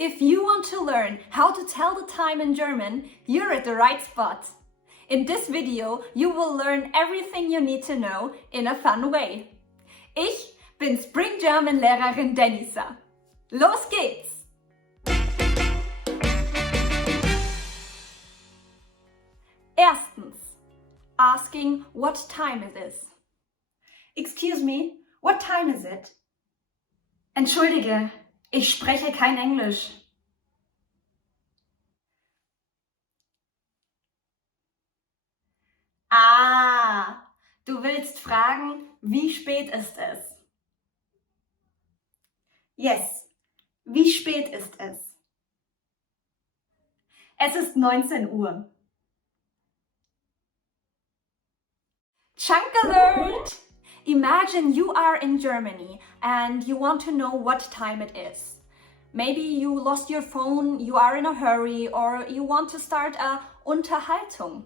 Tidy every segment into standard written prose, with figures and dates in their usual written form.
If you want to learn how to tell the time in German, you're at the right spot. In this video, you will learn everything you need to know in a fun way. Ich bin Spring German Lehrerin Denisa. Los geht's! Erstens, asking what time it is. Excuse me, what time is it? Entschuldige, ich spreche kein Englisch. Ah, du willst fragen, wie spät ist es? Yes, wie spät ist es? Es ist 19 Uhr. Chunk alert! Imagine you are in Germany and you want to know what time it is. Maybe you lost your phone, you are in a hurry, or you want to start a Unterhaltung.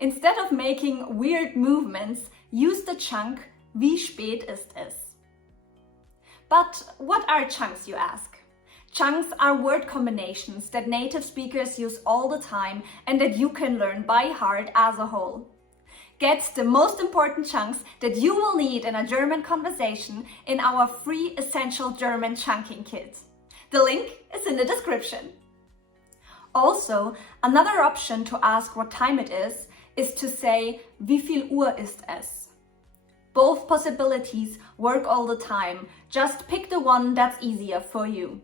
Instead of making weird movements, use the chunk wie spät ist es? But what are chunks, you ask? Chunks are word combinations that native speakers use all the time and that you can learn by heart as a whole. Get the most important chunks that you will need in a German conversation in our free Essential German Chunking Kit. The link is in the description. Also, another option to ask what time it is to say, wie viel Uhr ist es? Both possibilities work all the time. Just pick the one that's easier for you.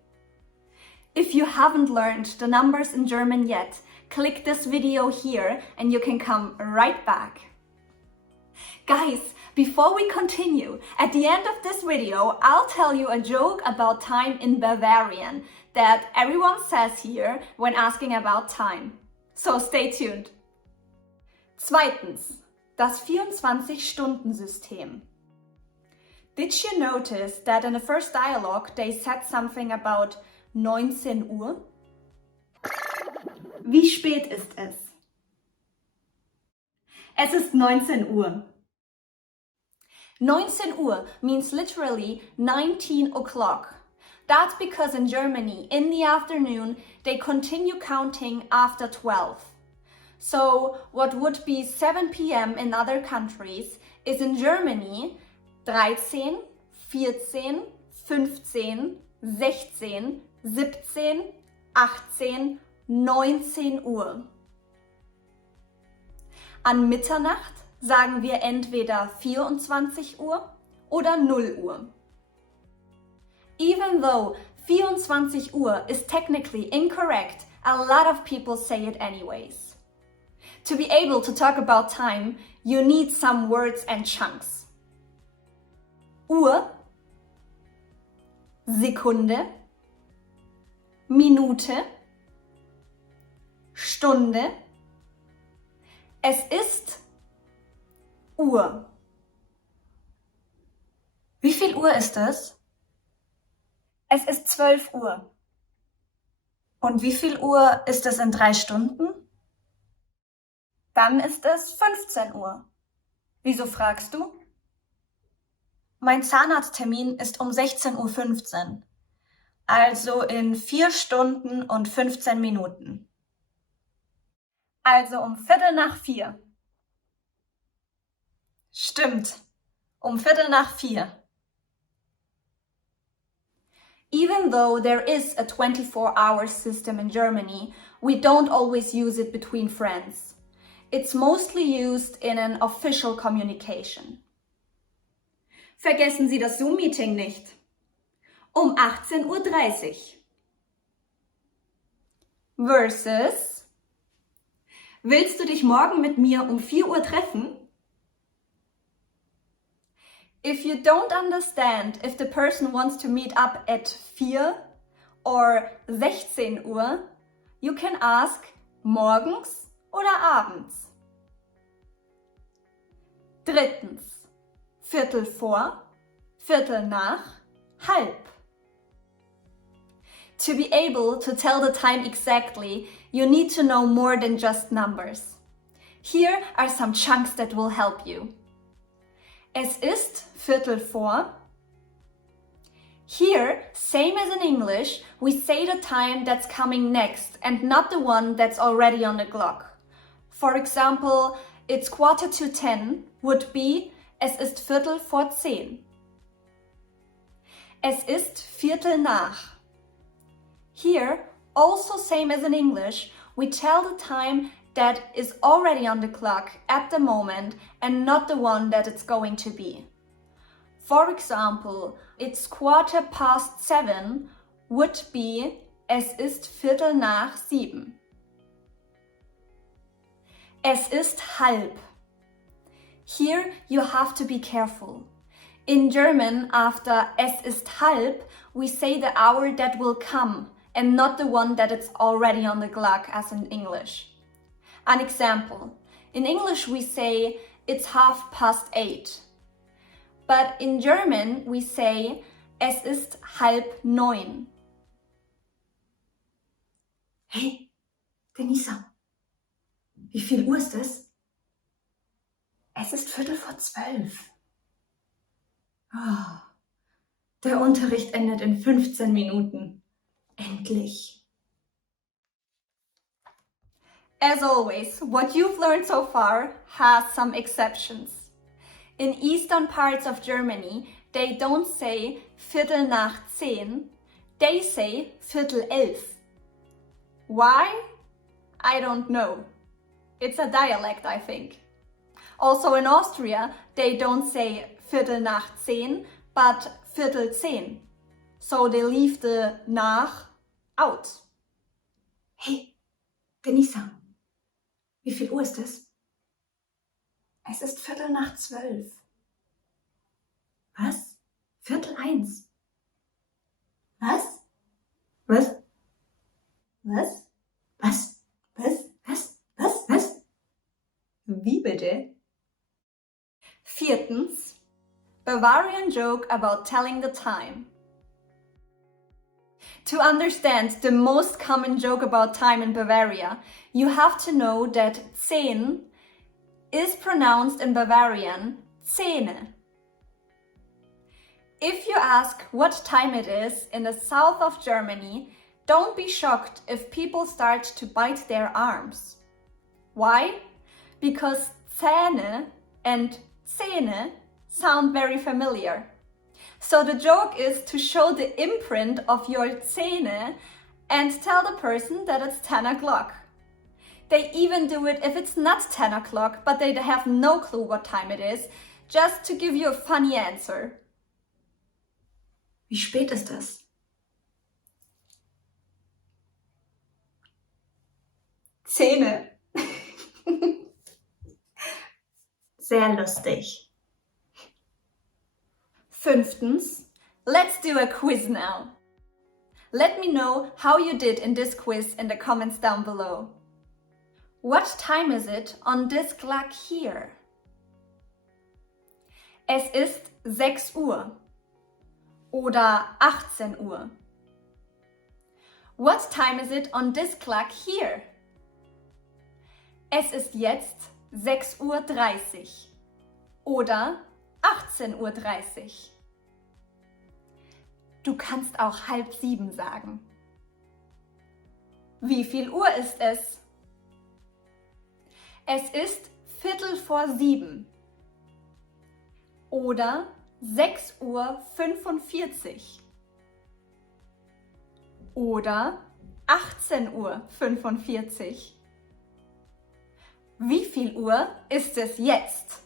If you haven't learned the numbers in German yet, click this video here and you can come right back. Guys, before we continue, at the end of this video, I'll tell you a joke about time in Bavarian that everyone says here when asking about time. So stay tuned. Zweitens, das 24-Stunden-System. Did you notice that in the first dialogue they said something about 19 Uhr? Wie spät ist es? Es ist 19 Uhr. 19 Uhr means literally 19 o'clock. That's because in Germany, in the afternoon, they continue counting after 12. So what would be 7 p.m. in other countries is in Germany 13, 14, 15, 16, 17, 18, 19 Uhr. An Mitternacht sagen wir entweder 24 Uhr oder 0 Uhr. Even though 24 Uhr is technically incorrect, a lot of people say it anyways. To be able to talk about time, you need some words and chunks. Uhr, Sekunde, Minute, Stunde. Es ist Uhr. Wie viel Uhr ist es? Es ist 12 Uhr. Und wie viel Uhr ist es in 3 Stunden? Dann ist es 15 Uhr. Wieso fragst du? Mein Zahnarzttermin ist um 16:15 Uhr. Also in 4 Stunden und 15 Minuten. Also um 4:15. Stimmt, um 4:15. Even though there is a 24-hour system in Germany, we don't always use it between friends. It's mostly used in an official communication. Vergessen Sie das Zoom-Meeting nicht. Um 18:30 Uhr. Versus, willst du dich morgen mit mir um 4 Uhr treffen? If you don't understand if the person wants to meet up at 4 or 16 Uhr, you can ask morgens oder abends. Drittens, Viertel vor, Viertel nach, halb. To be able to tell the time exactly, you need to know more than just numbers. Here are some chunks that will help you. Es ist Viertel vor. Here, same as in English, we say the time that's coming next and not the one that's already on the clock. For example, it's 9:45 would be es ist Viertel vor 10. Es ist Viertel nach. Here, also same as in English, we tell the time that is already on the clock at the moment and not the one that it's going to be. For example, it's 7:15 would be es ist Viertel nach 7. Es ist halb. Here you have to be careful. In German, after es ist halb, we say the hour that will come and not the one that it's already on the clock as in English. An example. In English we say it's 8:30. But in German we say es ist 8:30. Hey, Denisa, wie viel Uhr ist es? Es ist 11:15. Oh, der Unterricht endet in 15 Minuten. Endlich. As always, what you've learned so far has some exceptions. In eastern parts of Germany, they don't say Viertel nach 10, they say Viertel 11. Why? I don't know. It's a dialect, I think. Also in Austria, they don't say Viertel nach 10, but Viertel 10. So they leave the nach out. Hey, Denisa, wie viel Uhr ist es? Es ist 11:15. Was? 12:45. Was? Was? Was? Was? Was? Was? Was? Was? Wie bitte? Viertens, Bavarian joke about telling the time. To understand the most common joke about time in Bavaria, you have to know that 10 is pronounced in Bavarian Zähne. If you ask what time it is in the south of Germany, don't be shocked if people start to bite their arms. Why? Because Zähne and Zähne sound very familiar. So the joke is to show the imprint of your Zähne and tell the person that it's 10 o'clock. They even do it if it's not 10 o'clock, but they have no clue what time it is, just to give you a funny answer. Wie spät ist es? Zähne. Sehr lustig. Fünftens, let's do a quiz now. Let me know how you did in this quiz in the comments down below. What time is it on this clock here? Es ist 6 Uhr oder 18 Uhr. What time is it on this clock here? Es ist jetzt 6:30 Uhr oder 18:30 Uhr. Du kannst auch 6:30 sagen. Wie viel Uhr ist es? Es ist 6:15 oder 6:45 Uhr oder 18:45 Uhr. Wie viel Uhr ist es jetzt?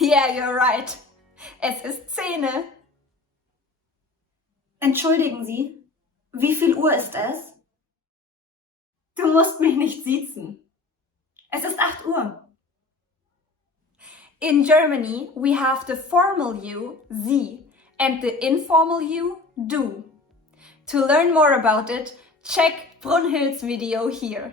Yeah, you're right. Es ist 10. Entschuldigen Sie, wie viel Uhr ist es? Du musst mich nicht siezen. Es ist 8 Uhr. In Germany, we have the formal you, Sie, and the informal you, Du. To learn more about it, check Brunhild's video here.